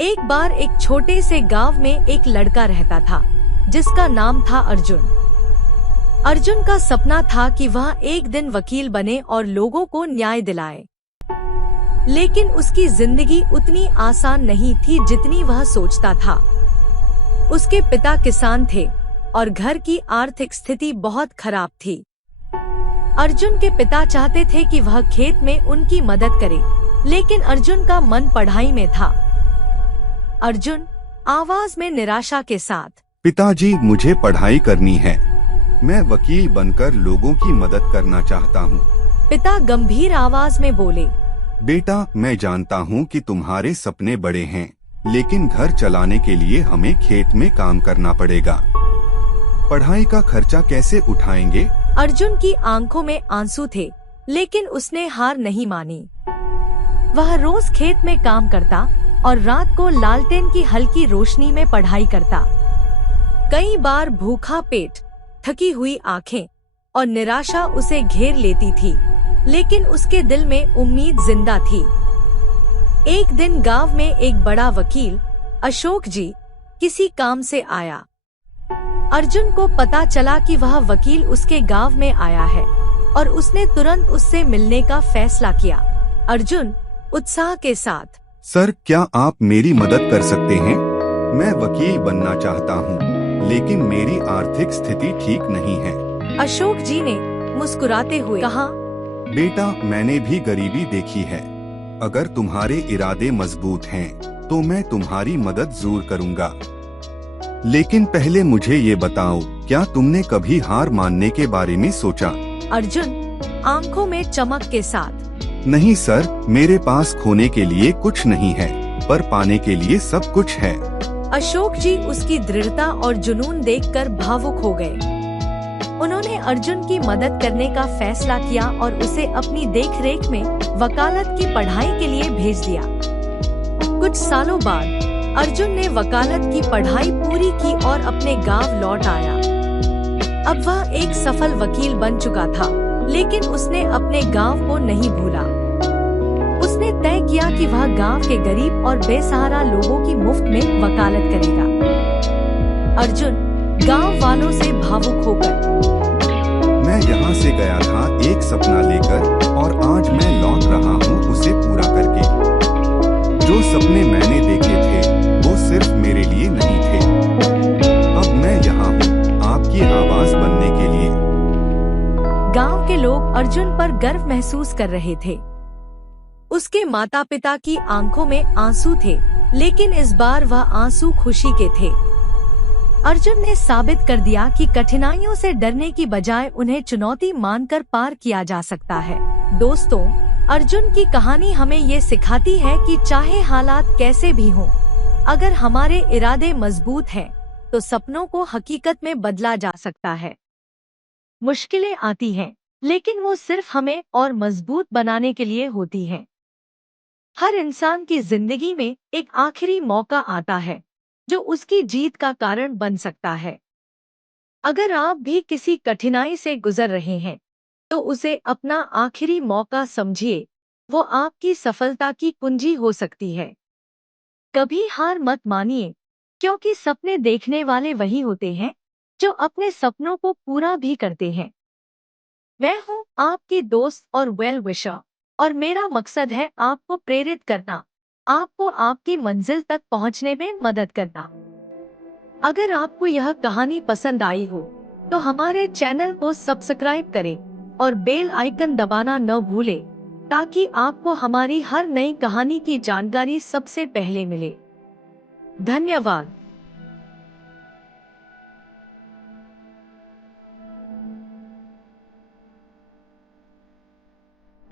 एक बार एक छोटे से गांव में एक लड़का रहता था जिसका नाम था अर्जुन। अर्जुन का सपना था कि वह एक दिन वकील बने और लोगों को न्याय दिलाए। लेकिन उसकी जिंदगी उतनी आसान नहीं थी जितनी वह सोचता था। उसके पिता किसान थे और घर की आर्थिक स्थिति बहुत खराब थी। अर्जुन के पिता चाहते थे कि वह खेत में उनकी मदद करे, लेकिन अर्जुन का मन पढ़ाई में था। अर्जुन आवाज में निराशा के साथ, पिताजी, मुझे पढ़ाई करनी है। मैं वकील बनकर लोगों की मदद करना चाहता हूँ। पिता गंभीर आवाज में बोले, बेटा, मैं जानता हूँ कि तुम्हारे सपने बड़े हैं, लेकिन घर चलाने के लिए हमें खेत में काम करना पड़ेगा। पढ़ाई का खर्चा कैसे उठाएंगे? अर्जुन की आंखों में आंसू थे, लेकिन उसने हार नहीं मानी। वह रोज खेत में काम करता और रात को लालटेन की हल्की रोशनी में पढ़ाई करता। कई बार भूखा पेट, थकी हुई आंखें और निराशा उसे घेर लेती थी, लेकिन उसके दिल में उम्मीद जिंदा थी। एक दिन गांव में एक बड़ा वकील, अशोक जी, किसी काम से आया। अर्जुन को पता चला कि वह वकील उसके गांव में आया है और उसने तुरंत उससे मिलने का फैसला किया। अर्जुन उत्साह के साथ, सर, क्या आप मेरी मदद कर सकते हैं? मैं वकील बनना चाहता हूँ, लेकिन मेरी आर्थिक स्थिति ठीक नहीं है। अशोक जी ने मुस्कुराते हुए कहा, बेटा, मैंने भी गरीबी देखी है। अगर तुम्हारे इरादे मजबूत हैं, तो मैं तुम्हारी मदद जरूर करूँगा। लेकिन पहले मुझे ये बताओ, क्या तुमने कभी हार मानने के बारे में सोचा? अर्जुन आंखों में चमक के साथ, नहीं सर, मेरे पास खोने के लिए कुछ नहीं है, पर पाने के लिए सब कुछ है। अशोक जी उसकी दृढ़ता और जुनून देखकर भावुक हो गए। उन्होंने अर्जुन की मदद करने का फैसला किया और उसे अपनी देखरेख में वकालत की पढ़ाई के लिए भेज दिया। कुछ सालों बाद अर्जुन ने वकालत की पढ़ाई पूरी की और अपने गांव लौट आया। अब वह एक सफल वकील बन चुका था, लेकिन उसने अपने गांव को नहीं भूला। उसने तय किया कि वह गांव के गरीब और बेसहारा लोगों की मुफ्त में वकालत करेगा। अर्जुन गांव वालों से भावुक होकर, मैं यहाँ से गया था एक सपना लेकर, और आज मैं लौट रहा हूँ उसे पूरा करके। जो सपने मैंने देखे थे वो सिर्फ मेरे लिए नहीं थे। अब मैं यहाँ हूँ आपकी आवाज बनने के लिए। गांव के लोग अर्जुन पर गर्व महसूस कर रहे थे। उसके माता पिता की आंखों में आंसू थे, लेकिन इस बार वह आंसू खुशी के थे। अर्जुन ने साबित कर दिया कि कठिनाइयों से डरने की बजाय उन्हें चुनौती मानकर पार किया जा सकता है। दोस्तों, अर्जुन की कहानी हमें ये सिखाती है कि चाहे हालात कैसे भी हों, अगर हमारे इरादे मजबूत हैं, तो सपनों को हकीकत में बदला जा सकता है। मुश्किलें आती हैं, लेकिन वो सिर्फ हमें और मजबूत बनाने के लिए होती हैं। हर इंसान की जिंदगी में एक आखिरी मौका आता है जो उसकी जीत का कारण बन सकता है। अगर आप भी किसी कठिनाई से गुजर रहे हैं, तो उसे अपना आखिरी मौका समझिए। वो आपकी सफलता की कुंजी हो सकती है। कभी हार मत मानिए, क्योंकि सपने देखने वाले वही होते हैं जो अपने सपनों को पूरा भी करते हैं। मैं हूँ आपकी दोस्त और वेल विशर, और मेरा मकसद है आपको प्रेरित करना, आपको आपकी मंजिल तक पहुँचने में मदद करना। अगर आपको यह कहानी पसंद आई हो, तो हमारे चैनल को सब्सक्राइब करें और बेल आइकन दबाना न भूलें, ताकि आपको हमारी हर नई कहानी की जानकारी सबसे पहले मिले। धन्यवाद।